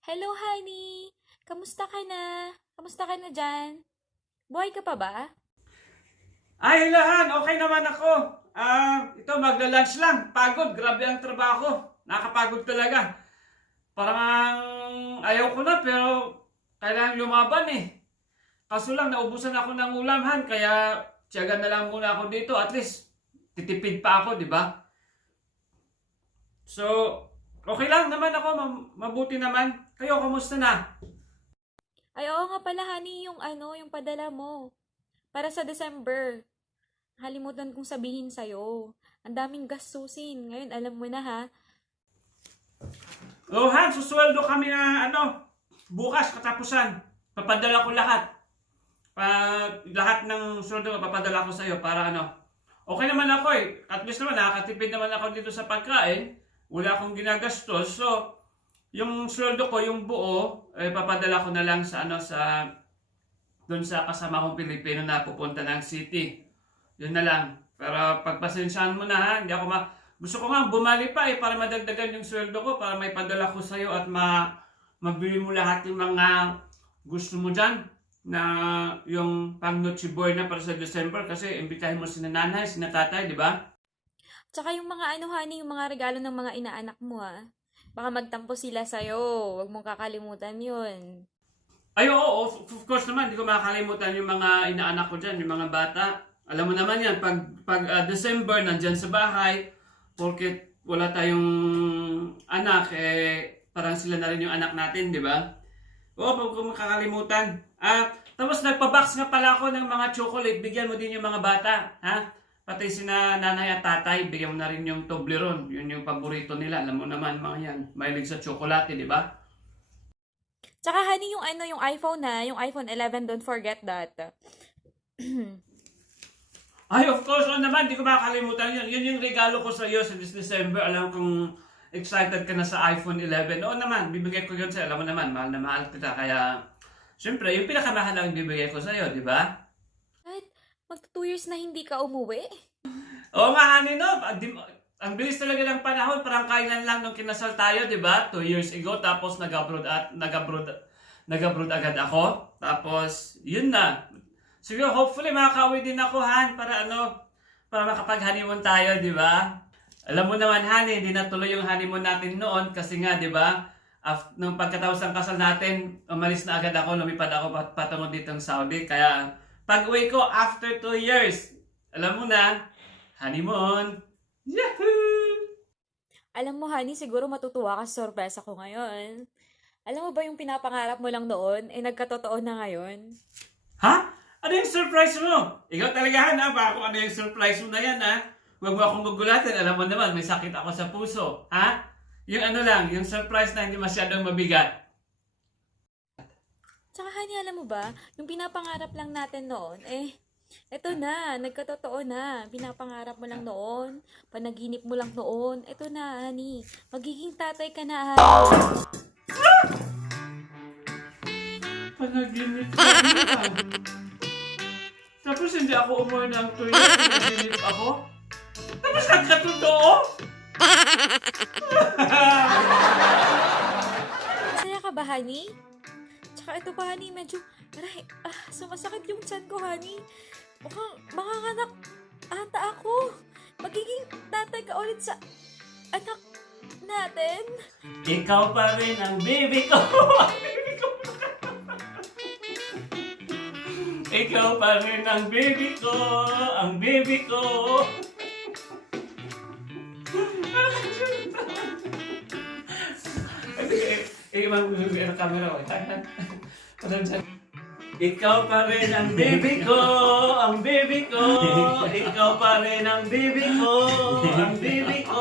Hello, honey! Kamusta ka na? Kamusta ka na dyan? Buhay ka pa ba? Ay, Lahan, okay naman ako. Ito, magla-lunch lang. Pagod, grabe ang trabaho. Nakakapagod talaga. Parang ayaw ko na, pero kailangan lumaban eh. Kaso lang, naubusan ako ng ulam, Han, kaya tiyaga na lang muna ako dito. At least, titipid pa ako, di ba? So, okay lang naman ako. Mabuti naman. Kayo, kamusta na? Ay, oo nga pala, honey, yung padala mo. Para sa December. Halimutan kong sabihin sa'yo. Ang daming gastusin. Ngayon, alam mo na, ha? Oh, Han, susweldo kami na, bukas, katapusan. Papadala ko lahat. Lahat ng sweldo papadala ko sa'yo para okay naman ako eh. At least naman nakakatipid naman ako dito sa pagkain. Wala akong ginagastos. So, yung sweldo ko, yung buo, papadala ko na lang sa doon sa kasama kong Pilipino na pupunta ng city. Yun na lang. Pero pagpasensyahan mo na ha, hindi ako gusto ko nga bumali pa para madagdagan yung sweldo ko para may padala ko sa'yo at mabili mo lahat yung mga gusto mo dyan na yung pang Noche Buena para sa December kasi imbitahin mo si nanay, si tatay, di ba? Tsaka yung mga honey, yung mga regalo ng mga inaanak mo, ha? Baka magtampo sila sa'yo. Huwag mong kakalimutan yun. Ay, oo, of course naman, hindi ko makakalimutan yung mga inaanak ko dyan, yung mga bata. Alam mo naman yan, pag December, nandyan sa bahay, porket wala tayong anak, parang sila na rin yung anak natin, di ba? Oo, huwag ko makakalimutan. Tapos nagpa-box nga pala ako ng mga chocolate, bigyan mo din yung mga bata, ha? Pati sina nanay at tatay, bigyan mo na rin yung Toblerone, yun yung paborito nila. Alam mo naman, mga yan, mahilig sa chocolate, di ba? Tsaka, honey, yung iPhone, ha? Yung iPhone 11, don't forget that. Ay, of course, naman, di ko makakalimutan yun. Yun yung regalo ko sa iyo sa this December. Alam kong excited ka na sa iPhone 11. Oo naman, bibigay ko yun sa'yo. Alam mo naman, mahal na mahal kita. Kaya, siyempre, yung pinakamahal lang bibigay ko sa iyo, di ba? At magta 2 years na hindi ka umuwi? Oo nga, honey, no? Ang bilis talaga ng panahon. Parang kailan lang nung kinasal tayo, di ba? 2 years ago. Tapos nag-abroad agad ako. Tapos, yun na. Siguro, hopefully, makakauwi din ako, Han, para para makapag-honeymoon tayo, di ba? Alam mo naman, Han, hindi natuloy yung honeymoon natin noon kasi nga, di ba? Nung pagkatapos ng kasal natin, umalis na agad ako, lumipad ako patungo dito ng Saudi. Kaya, pag-uwi ko after 2 years, alam mo na, honeymoon. Yahoo! Alam mo, honey, siguro matutuwa ka sa sorpresa ko ngayon. Alam mo ba yung pinapangarap mo lang noon, nagkatotoo na ngayon? Ha? Ano yung surprise mo? Ikaw talaga, Han, ha? Baka kung ano yung surprise mo na yan, ha? Huwag mo akong gugulatin. Alam mo naman, may sakit ako sa puso. Ha? Yung yung surprise na hindi masyadong mabigat. Tsaka, honey, alam mo ba, yung pinapangarap lang natin noon, eto na, nagkatotoo na. Pinapangarap mo lang noon, panaginip mo lang noon, eto na, honey. Magiging tatay ka na, honey. Panaginip ko yan. Tapos hindi ako umuwi ng 2 years, panaginip ako. Tapos nagkatotoo? Masaya ka ba, honey? Tsaka ito pa, honey, medyo, sumasakit yung tiyan ko, honey. Mukhang manganganak ata ako. Magiging tatay ka ulit sa anak natin. Ikaw pa rin ang baby ko. Ikaw pa rin ang baby ko. Ang baby ko. Ang camera ko. Ikaw pa rin ang baby ko, ang baby ko. Ikaw pa rin ang baby ko, ang baby ko.